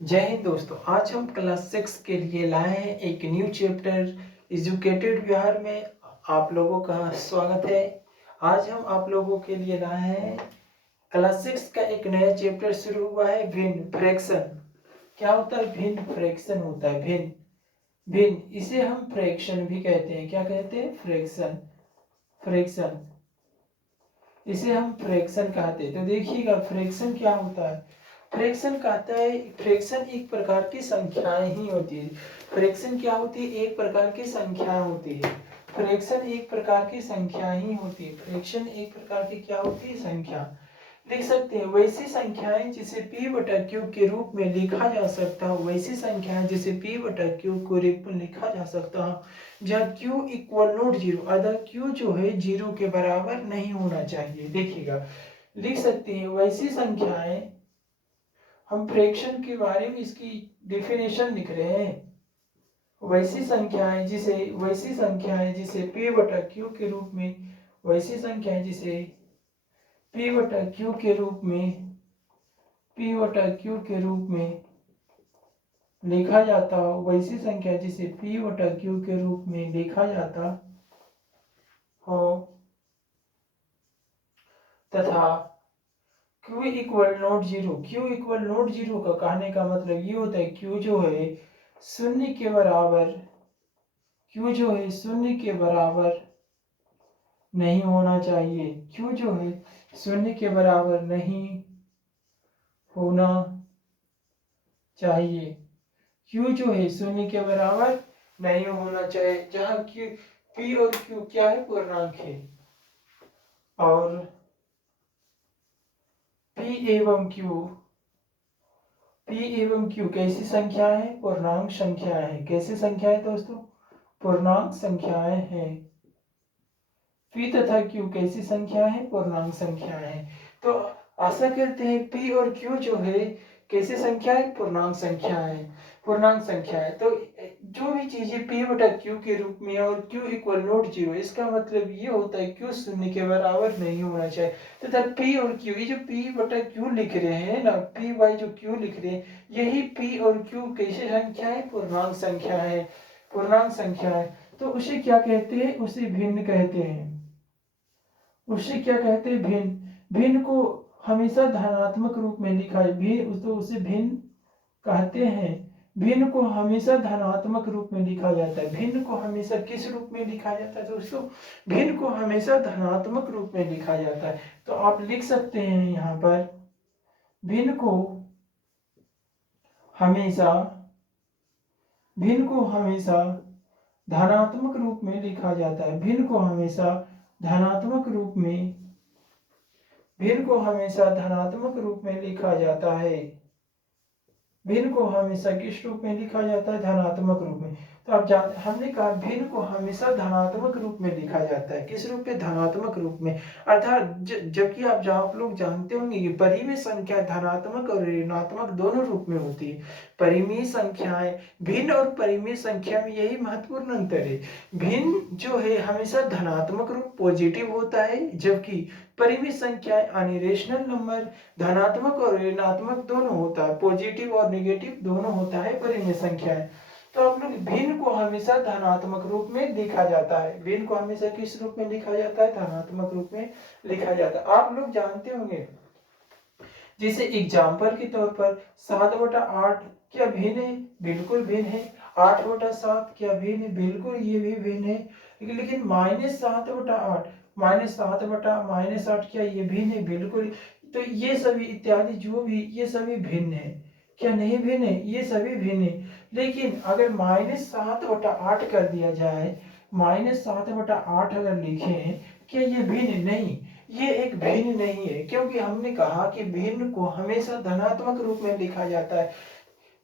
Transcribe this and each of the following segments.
जय हिंद दोस्तों। आज हम क्लास 6 के लिए लाए हैं एक न्यू चैप्टर एजुकेटेड बिहार में। आप लोगों का स्वागत है। आज हम आप लोगों के लिए लाए हैं क्लास 6 का एक नया चैप्टर शुरू हुआ है, भिन्न फ्रैक्शन। क्या होता है? भिन्न फ्रैक्शन होता है। भिन्न भिन्न इसे हम फ्रैक्शन भी कहते हैं। क्या कहते हैं? फ्रैक्शन। फ्रैक्शन इसे हम फ्रैक्शन कहते हैं। तो देखिएगा फ्रैक्शन क्या होता है। फ्रैक्शन कहता है फ्रैक्शन एक प्रकार की संख्याएं ही होती है। फ्रैक्शन क्या होती है? एक प्रकार की संख्या होती है। फ्रैक्शन एक प्रकार की संख्या ही होती है। फ्रैक्शन एक प्रकार की क्या होती है? संख्या। लिख सकते हैं वैसी संख्याएं जिसे p बटा q के रूप में लिखा जा सकता हो। वैसी संख्याएं जिसे p बटा q को रूप में लिखा जा सकता हो जहाँ q इक्वल नॉट जीरो, अतः q जो है जीरो के बराबर नहीं होना चाहिए। देखिएगा लिख सकते हैं वैसी संख्याएं, हम फ्रैक्शन के बारे में इसकी डेफिनेशन लिख रहे हैं। वैसी संख्याएं जिसे p बटा q के रूप में, वैसी संख्याएं जिसे p बटा q के रूप में लिखा जाता हो, वैसी संख्या जिसे p बटा q के रूप में लिखा जाता हो तथा q इक्वल नॉट जीरो का कहने का मतलब ये होता है q जो है शून्य के बराबर नहीं होना चाहिए। q जो है शून्य के बराबर नहीं होना चाहिए। q जो है शून्य के बराबर नहीं होना चाहिए, जहाँ q p और q क्या है? पूर्णांक है। और p एवं q कैसी संख्या है? पूर्णांक संख्या है। कैसी संख्या है दोस्तों? पूर्णांक संख्याएं हैं। p तथा q कैसी संख्या है? पूर्णांक संख्या है। तो आशा करते हैं p और q जो है कैसी संख्या है? पूर्णांक संख्या है। पूर्णांक संख्या है। तो जो भी चीजें p बटा q के रूप में और q इक्वल नॉट जीरो, इसका मतलब ये होता है q शून्य के बराबर नहीं होना चाहिए। तथा p और q, ये जो p बटा q लिख रहे हैं ना, p बाई जो q लिख रहे हैं, यही p और q कैसे संख्या है? पूर्णांक संख्या है। पूर्णांक संख्या है। तो उसे क्या कहते हैं? उसे भिन्न कहते हैं। उसे क्या कहते हैं? भिन्न। भिन्न को हमेशा धनात्मक रूप में लिखा है। भिन्न तो उसे भिन्न कहते हैं। भिन्न को हमेशा धनात्मक रूप में लिखा जाता है। भिन्न को हमेशा किस रूप में लिखा जाता है दोस्तों? भिन्न को हमेशा धनात्मक रूप में लिखा जाता है। तो आप लिख सकते हैं यहाँ पर भिन्न को हमेशा धनात्मक रूप में लिखा जाता है। भिन्न को हमेशा धनात्मक रूप में लिखा जाता है। भिन्न को हमेशा किस रूप में लिखा जाता है? धनात्मक रूप में। तो आप हमने कहा भिन्न को हमेशा धनात्मक रूप में लिखा जाता है। किस रूप में? धनात्मक रूप में। अर्थात जबकि आप लोग जानते होंगे कि परिमेय संख्या धनात्मक और ऋणात्मक दोनों रूप में होती है। परिमेय संख्याएं, भिन्न और परिमेय संख्या में यही महत्वपूर्ण अंतर है। भिन्न जो है हमेशा धनात्मक रूप पॉजिटिव होता है, जबकि परिमेय संख्याएं यानी रेशनल नंबर धनात्मक और ऋणात्मक दोनों होता है, पॉजिटिव और नेगेटिव दोनों होता है परिमेय संख्याएं। तो आप लोग भिन्न को हमेशा धनात्मक रूप में लिखा जाता है। भिन्न को हमेशा किस रूप में लिखा जाता है? धनात्मक रूप में लिखा जाता है। आप लोग जानते होंगे जैसे एग्जाम्पल के तौर पर 7/8 क्या भिन्न है? बिल्कुल भिन्न है। 8/7 क्या भिन्न है? बिल्कुल ये भी भिन्न है। लेकिन -7/8 -7/-8 क्या ये भिन्न है? बिल्कुल। तो ये सभी इत्यादि जो भी ये सभी भिन्न है। क्या नहीं भिन्न है? ये सभी भिन्न है। लेकिन अगर -7/8 कर दिया जाए, -7/8 अगर लिखें, क्या ये भिन्न? नहीं, ये एक भिन्न नहीं है, क्योंकि हमने कहा कि भिन्न को हमेशा धनात्मक रूप में लिखा जाता है।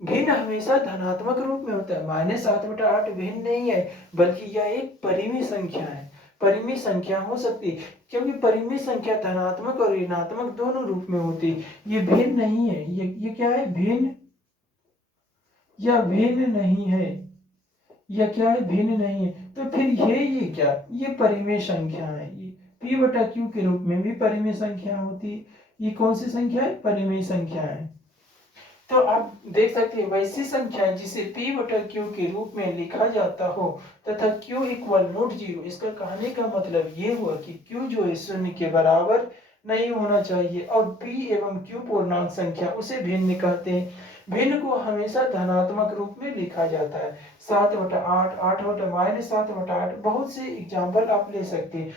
भिन्न हमेशा धनात्मक रूप में होता है। -7/8 भिन्न नहीं है, बल्कि यह एक परिमेय संख्या है। परिमेय संख्या हो सकती है, क्योंकि परिमेय संख्या धनात्मक और ऋणात्मक दोनों रूप में होती है। ये भिन्न नहीं है। ये क्या है? भिन्न या भिन्न नहीं है। यह क्या है? भिन्न नहीं है। तो फिर ये क्या? ये परिमेय संख्या है। ये p बटा q के रूप में भी परिमेय संख्या होती है। ये कौन सी संख्या है? परिमेय संख्या है। तो आप देख सकते हैं वैसी संख्या जिसे p बटा q के रूप में लिखा जाता हो तथा q इक्वल नॉट 0, इसका कहने का मतलब ये हुआ कि q जो है शून्य के बराबर नहीं होना चाहिए और p एवं q पूर्णांक संख्या उसे भिन्न कहते हैं। भिन्न को हमेशा धनात्मक रूप में लिखा जाता है। 7/8, 8/-7/8 बहुत से एग्जाम्पल आप ले सकते हैं,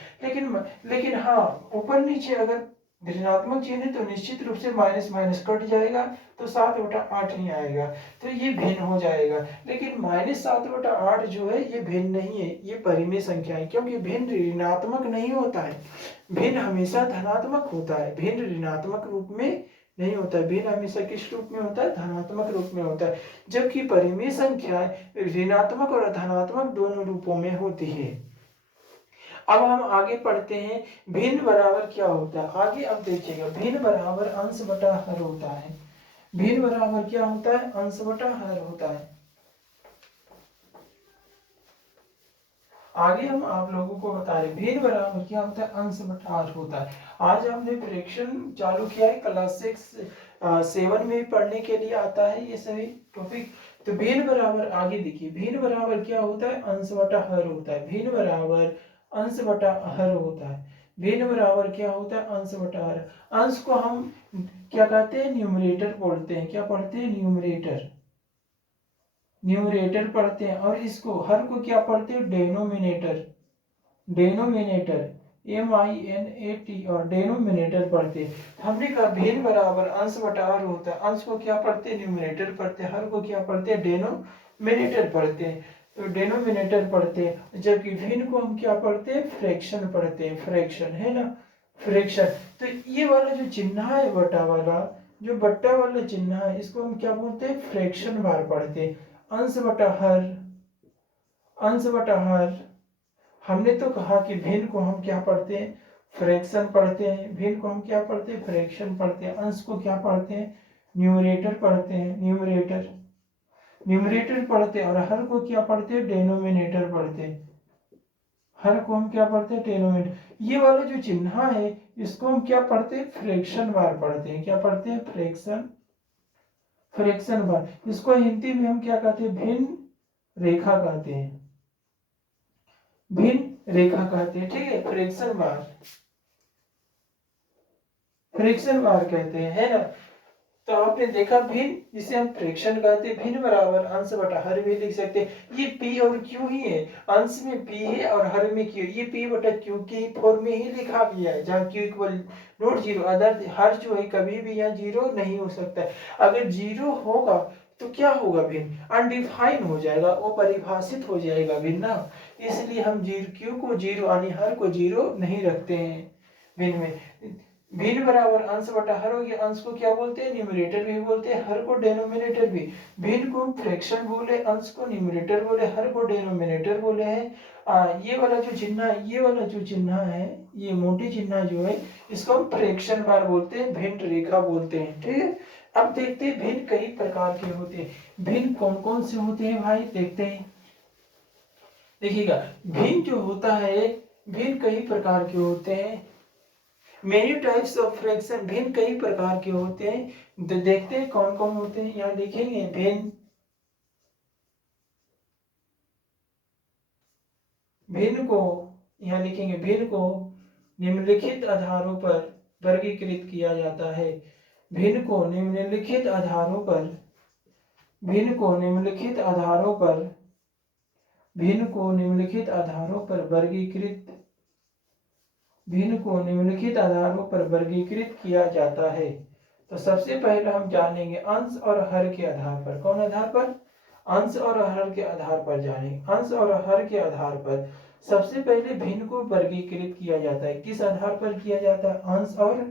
लेकिन हाँ ऊपर नीचे अगर ऋणात्मक चिन्ह है तो निश्चित रूप से माइनस माइनस कट जाएगा तो 7/8 नहीं आएगा, तो ये भिन्न हो जाएगा। लेकिन -7/8 जो है ये भिन्न नहीं है, ये परिमेय संख्या है, क्योंकि भिन्न ऋणात्मक नहीं होता है, भिन्न हमेशा धनात्मक होता है, भिन्न ऋणात्मक रूप में नहीं होता है, भिन्न हमेशा किस रूप में होता है, धनात्मक रूप में होता है, जबकि परिमेय संख्या ऋणात्मक और धनात्मक दोनों रूपों में होती है। अब हम आगे पढ़ते हैं भिन्न बराबर क्या होता है। आगे अब देखिएगा भिन्न बराबर अंश बटा हर होता है। भिन्न बराबर क्या होता है, अंश बटा हर होता है। आगे हम आप लोगों को बता रहे भिन्न बराबर क्या होता है, अंश बटा हर होता है। आज हमने फ्रैक्शन चालू किया है, क्लास 7 में पढ़ने के लिए आता है ये सभी टॉपिक। तो भिन्न बराबर आगे देखिए भिन्न बराबर क्या होता है, अंश बटा हर होता है। भिन्न बराबर अंश बटा हर होता है। भिन्न बराबर क्या होता है, अंश बटा हर। अंश को हम क्या कहते हैं, न्यूमरेटर बोलते हैं। क्या पढ़ते हैं, न्यूमरेटर, न्यूमरेटर पढ़ते हैं। और इसको हर को क्या पढ़ते हैं, डेनोमिनेटर, डेनोमिनेटर MINAT और डेनोमिनेटर पढ़ते हैं। हमने कहा भिन्न बराबर अंश बटा हर होता है। अंश को क्या पढ़ते हैं, न्यूमरेटर पढ़ते हैं, हर को क्या पढ़ते हैं, डेनोमिनेटर पढ़ते हैं। तो डेनोमिनेटर पढ़ते हैं, जबकि भिन्न को हम क्या पढ़ते हैं, फ्रैक्शन पढ़ते हैं, फ्रैक्शन है ना, फ्रैक्शन। तो ये वाला जो चिन्ह है बटा वाला, जो बट्टा वाला चिन्ह है, इसको हम क्या बोलते हैं, फ्रैक्शन बार पढ़ते हैं। अंश बटा हर, अंश बटा हर। हमने तो कहा कि भिन्न को हम क्या पढ़ते हैं, फ्रैक्शन पढ़ते हैं। भिन्न को हम क्या पढ़ते हैं, फ्रैक्शन पढ़ते हैं। अंश को क्या पढ़ते हैं, न्यूमरेटर पढ़ते हैं, न्यूमरेटर, न्यूमरेटर पढ़ते हैं। और हर को क्या पढ़ते हैं, डेनोमिनेटर पढ़ते हैं। हर को हम क्या पढ़ते हैं, डेनोमिनेटर। ये वाला जो चिन्ह है इसको हम क्या पढ़ते हैं, फ्रैक्शन बार पढ़ते हैं। क्या पढ़ते हैं, फ्रैक्शन, फ्रैक्शन बार। इसको हिंदी में हम क्या कहते हैं, भिन्न रेखा कहते हैं, भिन्न रेखा कहते हैं, ठीक है। फ्रैक्शन बार, फ्रैक्शन बार कहते हैं, है ना। तो आपने देखा भिन्न जिसे हम फ्रैक्शन कहते हैं, भिन्न बराबर अंश बटा हर भी लिख सकते हैं। ये p और q ही है, अंश में p है और हर में q। ये p बटा q की फॉर्म में ही लिखा गया है, जहाँ q इक्वल नॉट 0। अदर हर जो है कभी भी यहाँ 0 नहीं हो सकता है। अगर 0 होगा तो क्या होगा, भिन्न अनडिफाइन हो जाएगा, वो परिभाषित हो जाएगा भिन्न ना। इसलिए हम q को 0 यानी हर को 0 नहीं रखते हैं भिन्न में। भिन्न बराबर अंश बटा हर हो गया। अंश को क्या बोलते हैं, न्यूमरेटर भी बोलते हैं, हर को डेनोमिनेटर भी। भिन्न को फ्रैक्शन बोले, अंश को न्यूमरेटर बोले, हर को डेनोमिनेटर बोले हैं। ये वाला जो चिन्ह है, ये वाला जो चिन्ह है, ये मोटी चिन्ह जो है, इसको हम फ्रैक्शन बार बोलते हैं, भिन्न रेखा बोलते हैं, ठीक है। अब देखते हैं भिन्न कई प्रकार के होते हैं। भिन्न कौन कौन से होते हैं भाई, देखते हैं। देखिएगा भिन्न जो होता है, भिन्न कई प्रकार के होते हैं। मेनी टाइप्स ऑफ फ्रैक्शन, भिन्न कई प्रकार के होते हैं। देखते हैं कौन कौन होते हैं, यहाँ देखेंगे भिन्न, भिन्न को यहाँ लिखेंगे, भिन्न को निम्नलिखित आधारों पर वर्गीकृत किया जाता है। भिन्न को निम्नलिखित आधारों पर, भिन्न को निम्नलिखित आधारों पर, भिन्न को निम्नलिखित आधारों पर वर्गीकृत, भिन्न को निम्नलिखित आधारों पर वर्गीकृत किया जाता है। तो सबसे पहले हम जानेंगे अंश और हर के आधार पर। कौन आधार पर, अंश और हर के आधार पर जानेंगे। अंश और हर के आधार पर सबसे पहले भिन्न को वर्गीकृत किया जाता है। किस आधार पर किया जाता है, अंश और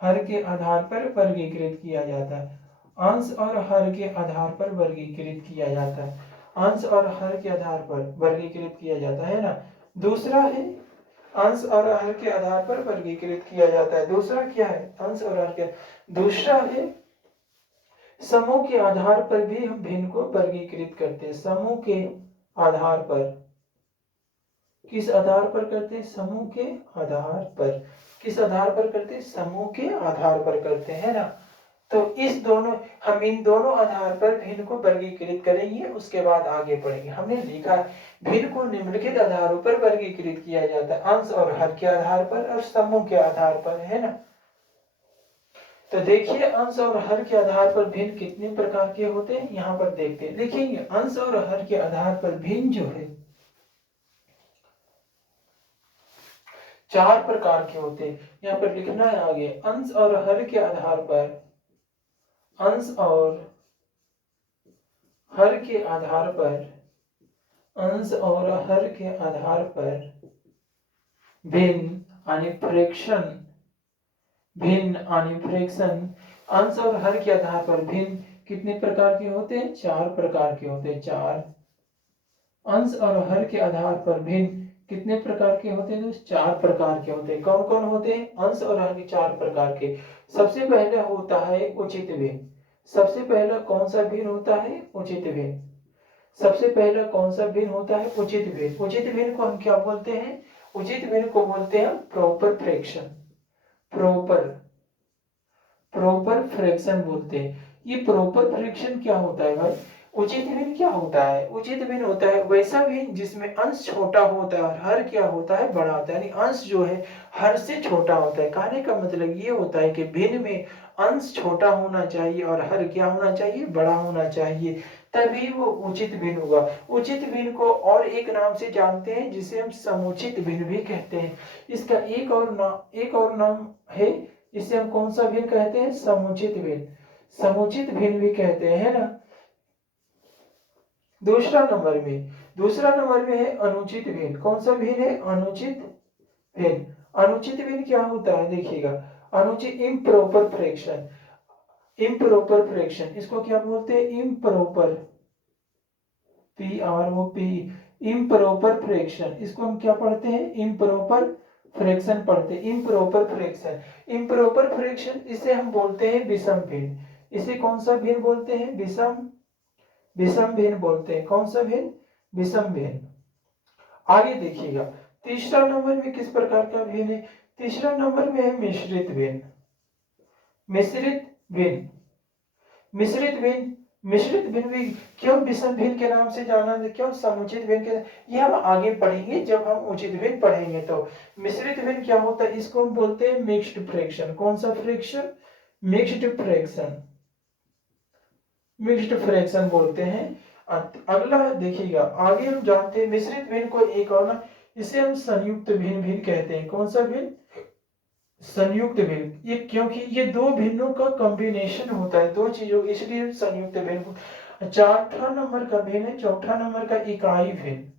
हर के आधार पर वर्गीकृत किया जाता है। अंश और हर के आधार पर वर्गीकृत किया जाता है, अंश और हर के आधार पर वर्गीकृत किया जाता है ना। दूसरा है अंश और हर के आधार पर वर्गीकृत किया जाता है। दूसरा क्या है, अंश और हर के, दूसरा है समूह के आधार पर भी हम भिन्न को वर्गीकृत करते हैं। समूह के आधार पर, किस आधार पर करते हैं, समूह के आधार पर। किस आधार पर करते हैं, समूह के आधार पर करते हैं ना। तो हम इन दोनों आधार पर भिन्न को वर्गीकृत करेंगे, उसके बाद आगे बढ़ेंगे। हमने लिखा भिन्न को निम्नलिखित आधारों पर वर्गीकृत किया जाता है, अंश और हर के आधार पर और समूह के आधार पर, है ना। तो देखिए अंश और हर के आधार पर भिन्न कितने प्रकार के होते हैं, यहाँ पर देखते हैं। लिखेंगे अंश और हर के आधार पर भिन्न जो है 4 प्रकार के होते हैं। यहाँ पर लिखना है आगे, अंश और हर के आधार पर, अंश और हर के आधार पर, अंश और हर के आधार पर भिन्न यानी फ्रैक्शन, भिन्न यानी फ्रैक्शन, अंश और हर के आधार पर भिन्न कितने प्रकार के होते हैं, 4 प्रकार के होते हैं। 4 अंश और हर के आधार पर भिन्न कितने प्रकार के होते हैं, 4 प्रकार के होते हैं। कौन कौन होते हैं अंश और हर के 4 प्रकार के? सबसे पहले होता है उचित भिन्न। सबसे पहला कौन सा भिन्न होता है, उचित भिन्न। सबसे पहला कौन सा भिन्न होता है, उचित भिन्न। उचित भिन्न को हम क्या बोलते हैं, उचित भिन्न को बोलते हैं प्रॉपर फ्रैक्शन, प्रॉपर फ्रैक्शन बोलते हैं। ये प्रॉपर फ्रैक्शन क्या होता है भाई, उचित भिन्न क्या होता है, उचित भिन्न होता है वैसा भिन्न जिसमें अंश छोटा होता है और हर क्या होता है, बड़ा होता है। यानी अंश जो है हर से छोटा होता है। कहने का मतलब ये होता है कि भिन्न में अंश छोटा होना चाहिए और हर क्या होना चाहिए, बड़ा होना चाहिए, तभी वो उचित भिन्न होगा। उचित भिन्न को और एक नाम से जानते हैं जिसे हम समुचित भिन्न भी कहते हैं। इसका एक और नाम है, इसे हम कौन सा भिन्न कहते हैं, समुचित भिन्न, समुचित भिन्न भी कहते हैं, है ना। दूसरा नंबर में है अनुचित भिन्न। कौन सा भिन्न है, अनुचित भिन्न। अनुचित भिन्न क्या होता है, देखिएगा, अनुचित इम्प्रॉपर फ्रैक्शन, इम्प्रॉपर फ्रैक्शन, इसको क्या बोलते हैं, इम्प्रॉपर, PROP, इम्प्रॉपर फ्रैक्शन। इसको हम क्या पढ़ते हैं, इम्प्रॉपर फ्रैक्शन पढ़ते हैं, इम्प्रॉपर फ्रैक्शन। इम्प्रॉपर फ्रैक्शन इसे हम बोलते हैं विषम भिन्न। इसे कौन सा भिन्न बोलते हैं, विषम भिन्न बोलते हैं। कौन सा भिन्न, विषम भिन्न। आगे देखिएगा तीसरा नंबर में किस प्रकार का भिन्न है, तीसरा नंबर में है मिश्रित भिन्न। मिश्रित भिन्न, मिश्रित भिन्न, मिश्रित भिन्न भी क्यों विषम भिन्न के नाम से जाना, क्यों समुचित भिन्न के, ये हम आगे पढ़ेंगे जब हम उचित भिन्न पढ़ेंगे। तो मिश्रित भिन्न क्या होता है, इसको हम बोलते हैं मिक्स्ड फ्रैक्शन। कौन सा fraction, mixed fraction, mixed fraction बोलते हैं। अगला देखिएगा, आगे हम जानते हैं मिश्रित भिन्न को एक और ना, इसे हम संयुक्त भिन्न भी कहते हैं। कौन सा भिन्न, संयुक्त भिन्न। ये क्योंकि ये दो भिन्नों का कॉम्बिनेशन होता है, दो चीजों, इसलिए संयुक्त भिन्न। चौथा नंबर का भिन्न है, चौथा नंबर का इकाई भिन्न।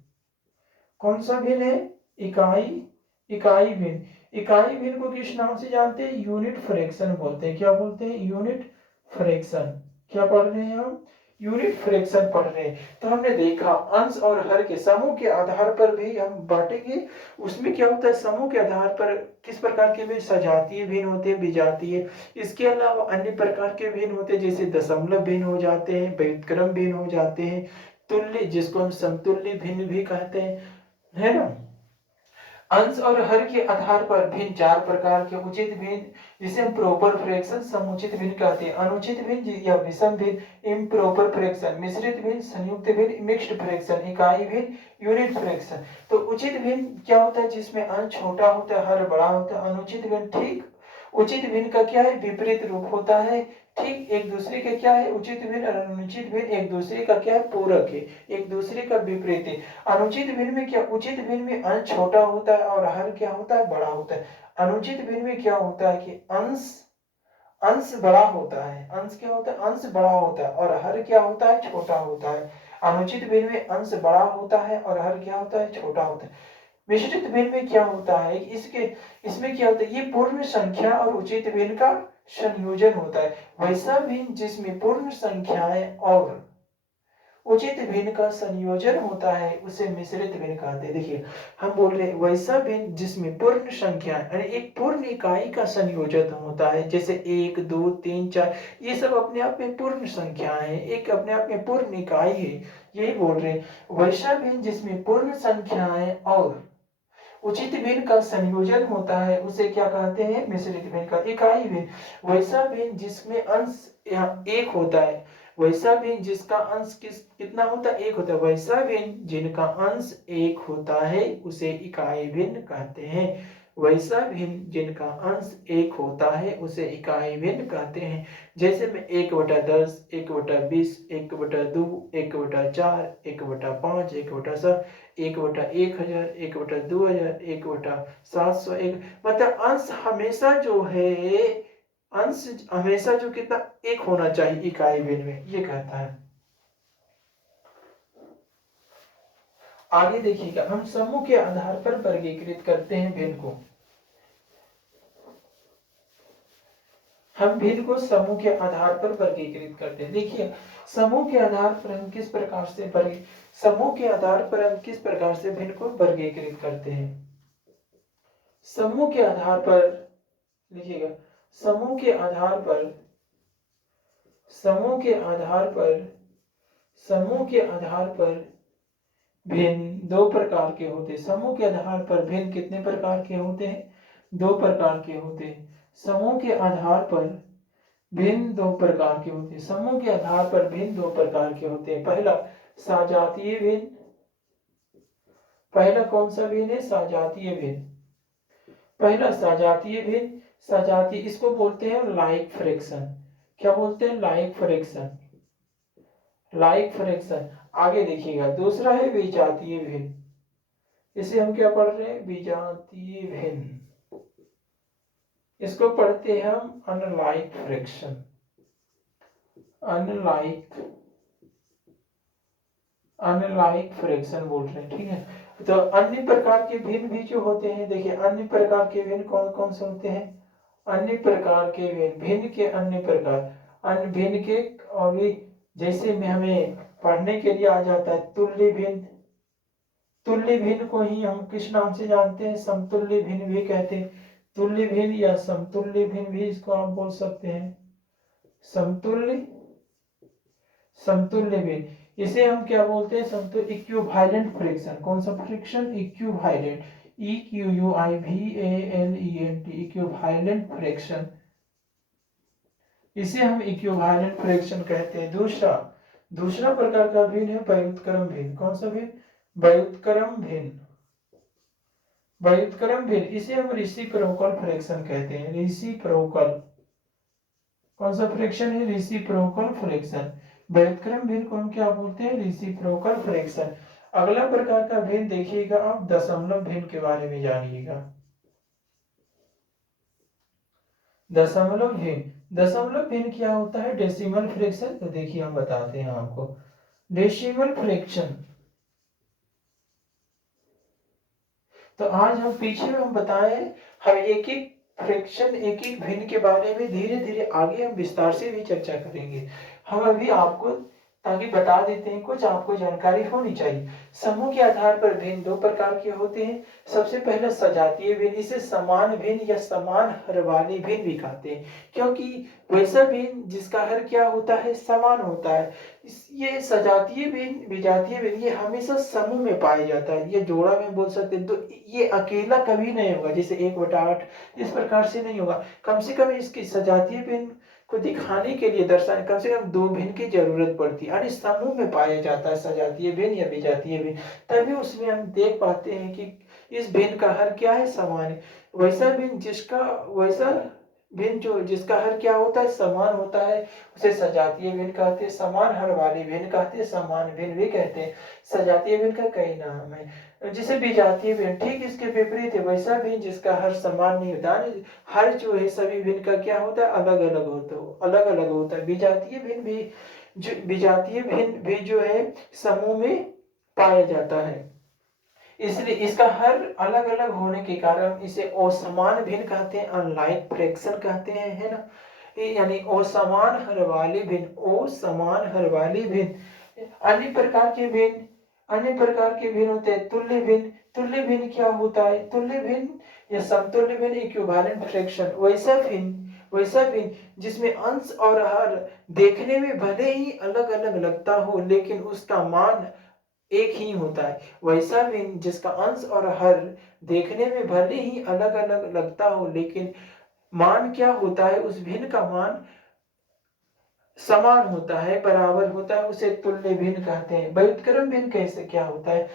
कौन सा भिन्न है, इकाई भिन्न। इकाई भिन्न को किस नाम से जानते हैं, यूनिट फ्रैक्शन बोलते हैं। क्या बोलते हैं, यूनिट फ्रैक्शन। क्या पढ़ रहे हैं हम, यूनिट फ्रैक्शन पढ़ रहे हैं। तो हमने देखा अंश और हर के समूह के आधार पर भी हम बांटेंगे। उसमें क्या होता है, समूह के आधार पर किस प्रकार के भी सजातीय भिन्न होते हैं, विजातीय। इसके अलावा अन्य प्रकार के भिन्न होते हैं, जैसे दशमलव भिन्न हो जाते हैं, व्युत्क्रम भिन्न हो जाते हैं, तुल्य, जिसको हम समतुल्य भिन्न भी कहते हैं, है ना। अंश और हर के आधार पर भिन्न 4 प्रकार के उचित भिन्न, जिसे हम प्रॉपर फ्रैक्शन, समुचित भिन्न कहते हैं। अनुचित भिन्न या विषम भिन्न, इम्प्रॉपर फ्रैक्शन, मिश्रित भिन्न, संयुक्त भिन्न, मिक्स्ड फ्रैक्शन, इकाई भिन्न, यूनिट फ्रैक्शन। तो उचित भिन्न क्या होता है, जिसमें अंश छोटा होता है, हर बड़ा होता है। अनुचित भिन्न ठीक उचित भिन्न का क्या है, विपरीत रूप होता है। ठीक एक दूसरे के क्या है, उचित भिन्न और अनुचित भिन्न एक दूसरे का क्या है, पूरक है, एक दूसरे का विपरीत है। अनुचित भिन्न में क्या, उचित भिन्न में अंश छोटा होता है और हर क्या होता है, बड़ा होता है। अनुचित भिन्न में क्या होता है कि अंश बड़ा होता है, अंश क्या होता है, अंश बड़ा होता है और हर क्या होता है, छोटा होता है। अनुचित भिन्न में अंश बड़ा होता है और हर क्या होता है, छोटा होता है। मिश्रित भिन्न में क्या होता है, इसमें क्या होता है, ये पूर्ण संख्या और उचित भिन्न का संयोजन होता है। वैसा भिन्न जिसमें पूर्ण संख्याएं और उचित भिन्न का संयोजन होता है, उसे मिश्रित भिन्न कहते हैं। देखिए हम बोल रहे हैं वैसा भिन्न जिसमें पूर्ण संख्या यानी एक पूर्ण इकाई का संयोजन होता है, जैसे 1 2 3 4, ये सब अपने आप में पूर्ण संख्याएं हैं, एक अपने आप में पूर्ण इकाई है, यही बोल रहे हैं। वैसा भिन्न जिसमें पूर्ण संख्याएं और उचित भिन्न का संयोजन होता है उसे क्या कहते हैं? मिश्रित भिन्न का इकाई भिन्न। वैसा भिन्न जिसमें अंश एक होता है, वैसा भिन्न जिसका अंश कितना होता है? एक होता है। वैसा भिन्न जिनका अंश एक होता है उसे इकाई भिन्न कहते हैं। वैसा भिन्न जिनका अंश एक होता है उसे इकाई भिन्न कहते हैं। जैसे में 1/10, 1/20, 1/2, 1/4, 1/5, 1/7, 1/1000, 1/2000, 1/700, मतलब अंश हमेशा जो है, अंश हमेशा जो कितना एक होना चाहिए इकाई भिन्न में, ये कहता है। आगे देखिएगा, हम समूह के आधार पर वर्गीकृत करते हैं भिन्न को। हम भिन्न को समूह के आधार पर वर्गीकृत करते हैं। देखिए समूह के आधार पर हम किस प्रकार से समूह के आधार पर हम किस प्रकार से भिन्न को वर्गीकृत करते हैं। समूह के आधार पर लिखिएगा, समूह के आधार पर समूह के आधार पर समूह के आधार पर भिन्न दो प्रकार के होते हैं। समूह के आधार पर भिन्न कितने प्रकार के होते हैं? दो प्रकार के होते हैं। समूह के आधार पर भिन्न दो प्रकार के होते हैं। समूह के आधार पर भिन्न दो प्रकार के होते हैं। पहला सजातीय भिन्न। पहला कौन सा भिन्न है? सजातीय भिन्न। पहला सजातीय भिन्न। सजातीय इसको बोलते हैं लाइक फ्रैक्शन। क्या बोलते हैं? Like fraction. Like fraction. आगे देखिएगा, दूसरा है विजातीय भिन्न। इसे हम क्या पढ़ रहे हैं? विजातीय भिन्न। इसको पढ़ते हैं हम अनलाइक फ्रैक्शन। अनलाइक फ्रैक्शन बोल रहे हैं, ठीक है। तो अन्य प्रकार के भिन्न भी जो होते हैं, देखिए अन्य प्रकार के भिन्न कौन कौन से होते हैं? अन्य प्रकार के भिन्न के अन्य प्रकार, अन्य भिन्न के और भी जैसे में हमें पढ़ने के लिए आ जाता है तुल्य भिन्न। तुल्य भिन्न को ही हम किस नाम से जानते हैं? समतुल्य भिन्न भी कहते हैं। तुल्य भिन्न या समतुल्य भिन्न भी इसको आप बोल सकते हैं। समतुल्य समतुल्य भिन्न, इसे हम क्या बोलते हैं? समतुल्य इक्विवेलेंट फ्रैक्शन। कौन सा fraction? Equivalent, EQUIVALENT, equivalent fraction. इसे हम इक्विवेलेंट फ्रैक्शन कहते हैं। दूसरा प्रकार का भिन्न है व्युत्क्रम भिन्न। कौन सा भिन्न? व्युत्क्रम भिन्न। व्युत्क्रम भिन्न, इसे हम रेसिप्रोकल फ्रैक्शन कहते हैं। रेसिप्रोकल, कौन सा फ्रैक्शन है? Reciprocal fraction. व्युत्क्रम भिन्न को हम क्या बोलते हैं? Reciprocal fraction. अगला प्रकार का भिन्न देखिएगा आप, दशमलव भिन्न के बारे में जानिएगा। दशमलव भिन्न, दशमलव भिन्न क्या होता है? Decimal fraction. तो देखिए हम बताते हैं आपको, डेसिमल फ्रैक्शन। तो आज हम पीछे में हम बताएं, हम एक एक फ्रैक्शन, एक एक भिन्न के बारे में धीरे धीरे आगे हम विस्तार से भी चर्चा करेंगे। हम अभी आपको ताकि बता देते हैं, कुछ आपको जानकारी होनी चाहिए। समूह के आधार पर भिन्न दो प्रकार के होते हैं। सबसे पहले सजातीय भिन्न, इसे समान भिन्न या समान हर वाले भिन्न भी कहते हैं, क्योंकि वैसा भिन्न जिसका हर क्या होता है? समान होता है। ये सजातीय भिन्न, विजातीय भिन्न, ये हमेशा समूह में पाया जाता है। ये जोड़ा में बोल सकते हैं, तो ये अकेला कभी नहीं होगा। जैसे 1/8 इस प्रकार से नहीं होगा। कम से कम इसकी सजातीय भिन्न को दिखाने के लिए, दर्शाने, कम से कम दो भिन्न की जरूरत पड़ती है। यानी समूह में पाया जाता है सजातीय भिन्न या विजातीय भिन्न, तभी उसमें हम देख पाते हैं कि इस भिन्न का हर क्या है? समान है। वैसा भिन्न जिसका हर क्या होता है? समान होता है, उसे सजातीय भिन्न कहते हैं। समान हर वाले भिन्न कहते हैं, समान भिन्न भी कहते हैं। सजातीय भिन्न का कई नाम है। जिसे विजातीय भिन्न ठीक इसके विपरीत है। वैसा भिन्न जिसका हर समान नहीं होता, हर जो है सभी भिन्न का क्या होता है? अलग अलग होता है। विजातीय भिन्न भी जो है समूह में पाया जाता है, इसलिए इसका हर अलग अलग होने के कारण इसे असमान भिन्न कहते हैं, अनलाइक फ्रैक्शन कहते हैं, है ना। यानी असमान हर वाले भिन्न। अन्य प्रकार के भिन्न होते हैं तुल्य भिन्न। तुल्य भिन्न क्या होता है? तुल्य भिन्न या समतुल्य भिन्न, इक्विवेलेंट फ्रैक्शन। वैसा भिन्न जिसमें अंश और हर देखने में भले ही अलग अलग लगता हो, लेकिन उसका मान एक ही होता है। वैसा भिन्न जिसका अंश और हर देखने में भले ही अलग अलग लगता हो, लेकिन मान क्या होता है, उस भिन्न का मान समान होता है, बराबर होता है, उसे तुल्य भिन्न कहते हैं। व्युत्क्रम भिन्न कैसे क्या होता है,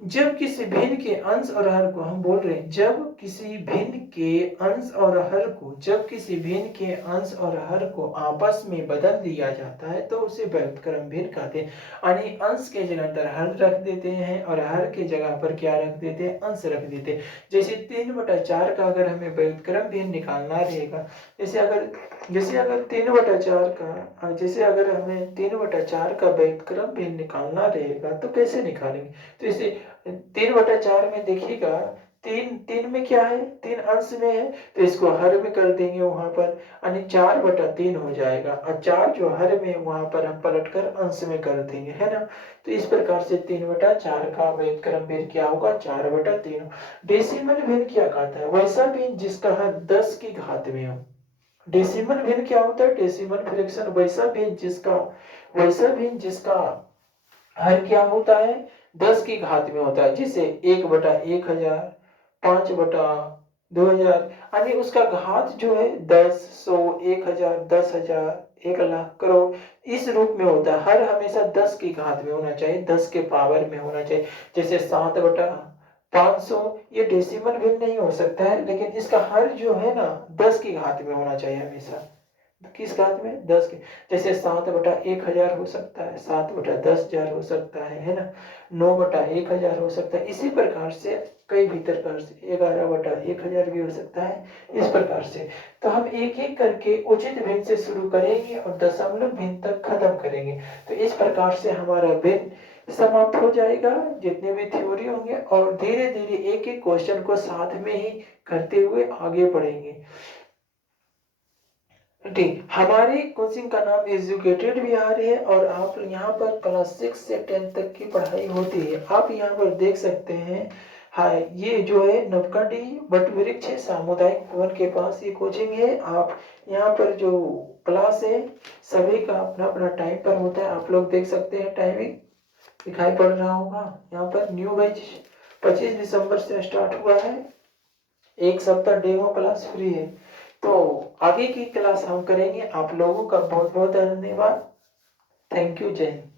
जब किसी भिन्न के अंश और हर को, हम बोल रहे हैं जब किसी भिन्न के अंश और हर को, जब किसी भिन्न के अंश और हर को आपस में बदल दिया जाता है तो उसे व्युत्क्रम भिन्न कहते हैं। यानी अंश के जगह पर हर रख देते हैं और हर के जगह पर क्या रख देते हैं, अंश रख देते हैं। जैसे 3/4 का अगर हमें व्युत्क्रम भिन्न निकालना रहेगा, जैसे अगर 3/4 का, जैसे अगर हमें 3/4 का व्युत्क्रम भिन्न निकालना रहेगा तो कैसे निकालेंगे, तो इसे 3/4 में देखिएगा, तीन में क्या है, 3 अंश में है, तो इसको हर में कर देंगे वहां पर, यानी 4/3 हो जाएगा, और 4 जो हर में वहां पर हम पलट कर अंश में कर देंगे, है ना। तो इस प्रकार से 3/4 का व्युत्क्रम भिन्न क्या होगा, 4/3। डेसिमल भिन्न क्या कहता है, वैसा भिन्न जिसका हर 10 की घात में हो। डेसिमल भिन्न क्या होता है, डेसिमल फ्रैक्शन वैसा भिन्न जिसका हर क्या होता है, 10 की घात में होता है। जैसे 1/1000, 5/2000, यानी उसका घात जो है 10, 100, 1000, 10,000, 1,00,000, करोड़, इस रूप में होता है। हर हमेशा 10 की घात में होना चाहिए, 10 के पावर में होना चाहिए। जैसे 7/500, ये डेसिमल भिन्न नहीं हो सकता है, लेकिन इसका हर जो है ना 10 की घात में होना चाहिए हमेशा। किस घात में, 10 के। जैसे 7/1000 हो सकता है, 7/10,000 हो सकता है ना, 9/1000 हो सकता है। इसी प्रकार से कई भी प्रकार से 11/1000 भी हो सकता है, इस प्रकार से। तो हम एक एक करके उचित भिन्न से शुरू करेंगे और दशमलव भिन्न तक खत्म करेंगे। तो इस प्रकार से हमारा भिन्न समाप्त हो जाएगा, जितने भी थ्योरी होंगे, और धीरे धीरे एक एक क्वेश्चन को साथ में ही करते हुए आगे बढ़ेंगे। ठीक, हमारे कोचिंग का नाम एजुकेटेड बिहार है, और आप यहाँ पर क्लास 6 से 10 तक की पढ़ाई होती है। आप यहाँ पर देख सकते हैं, हाँ, ये जो है नवकाडी वट वृक्ष है, सामुदायिक भवन के पास ये कोचिंग है। आप यहाँ पर जो क्लास है, सभी का अपना अपना टाइम पर होता है। आप लोग देख सकते हैं, टाइमिंग दिखाई पड़ रहा होगा। यहाँ पर न्यू बैच 25 दिसंबर से स्टार्ट हुआ है, एक सप्ताह डेमो क्लास फ्री है। तो आगे की क्लास हम करेंगे। आप लोगों का बहुत बहुत धन्यवाद। थैंक यू, जय हिंद।